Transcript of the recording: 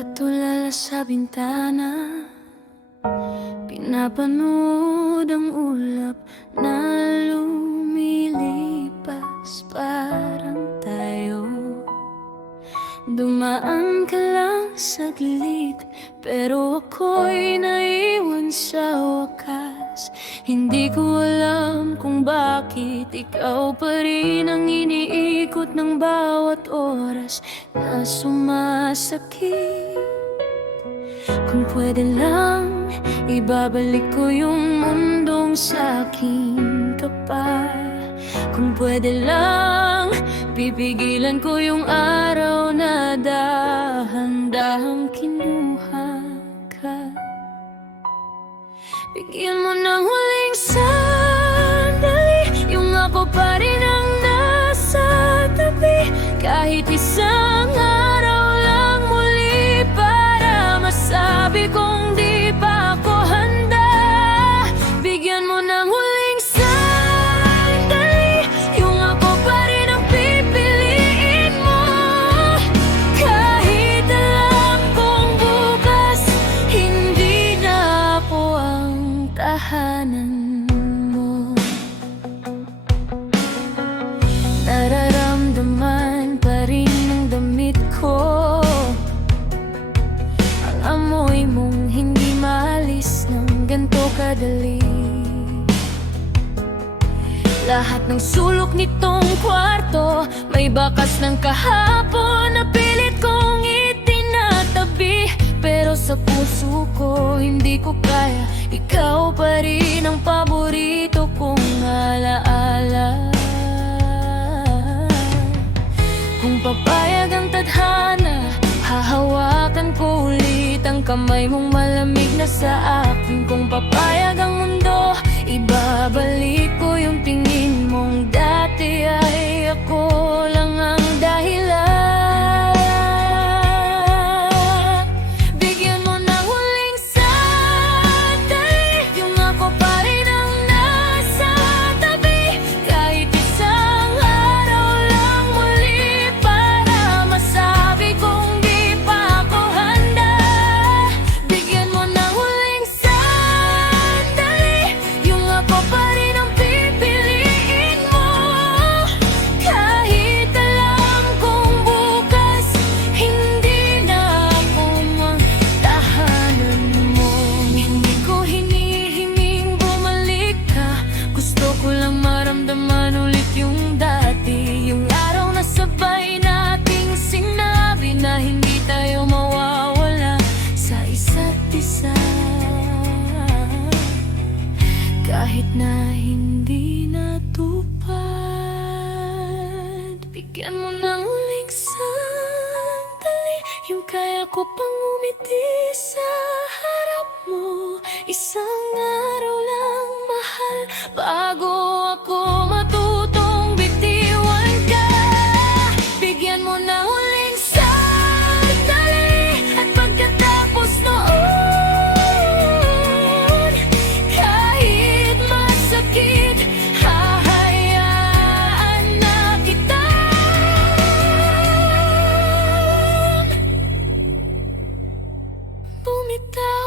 Nakatulala sa bintana, pinapanood ang ulap na lumilipas. Parang tayo, dumaan ka lang saglit, pero ako'y naiwan sa wakas. Hindi ko alam kung bakit ikaw pa rin ang iniikot ng bawat oras na sumasakit. Kung pwede lang, ibabalik ko yung mundong sa aking kapal. Kung pwede lang, pipigilan ko yung araw na dahan-dahang kinuha ka. Bigyan mo ng huling sandali, yung ako pa rin ang nasa tabi. Kahit isang araw lang muli para masabi kong di pa ako handa. Bigyan mo ng huling sandali, yung ako pa rin ang pipiliin mo. Kahit alam kong bukas hindi na ako ang tahanan mo. Nararamdaman pa rin ng damit ko ang amoy mong hindi maalis ng ganto kadali. Lahat ng sulok nitong kwarto may bakas ng kahapon na pilit kong itinatabi. Pero sa puso ko hindi ko kaya, ikaw pa rin ang paborito kong alaala. Kung papayag ang tadhana, hahawakan ko ulit ang kamay mong malamig na sa akin. Kung papayag ang mundo, ibabalik ko yung tingin mong dati ay ako lang ang dahilan. Bigyan mo ng huling sandali, yung ako pa rin ang nasa tabi. Kahit isang araw lang muli para masabi kong di pa ako handa. Bigyan mo ng huling sandali, yung ako pa rin ang pipiliin mo. Kahit alam kong bukas hindi na ako ang tahanan mo. Hindi ko hinihinging bumalik ka, gusto ko lang maramdaman ulit yung dati. Yung araw na sabay nating sinabi na hindi tayo mawawala sa isa't isa. Kahit na hindi natupad, bigyan mo ng huling sandali, yung kaya ko pang umiti sa harap mo. Isang araw lang, mahal, bago ako matutong bitiwan ka. Bigyan mo ng huling sandali, at pagkatapos noon, kahit masakit, hahayaan na kitang bumitaw.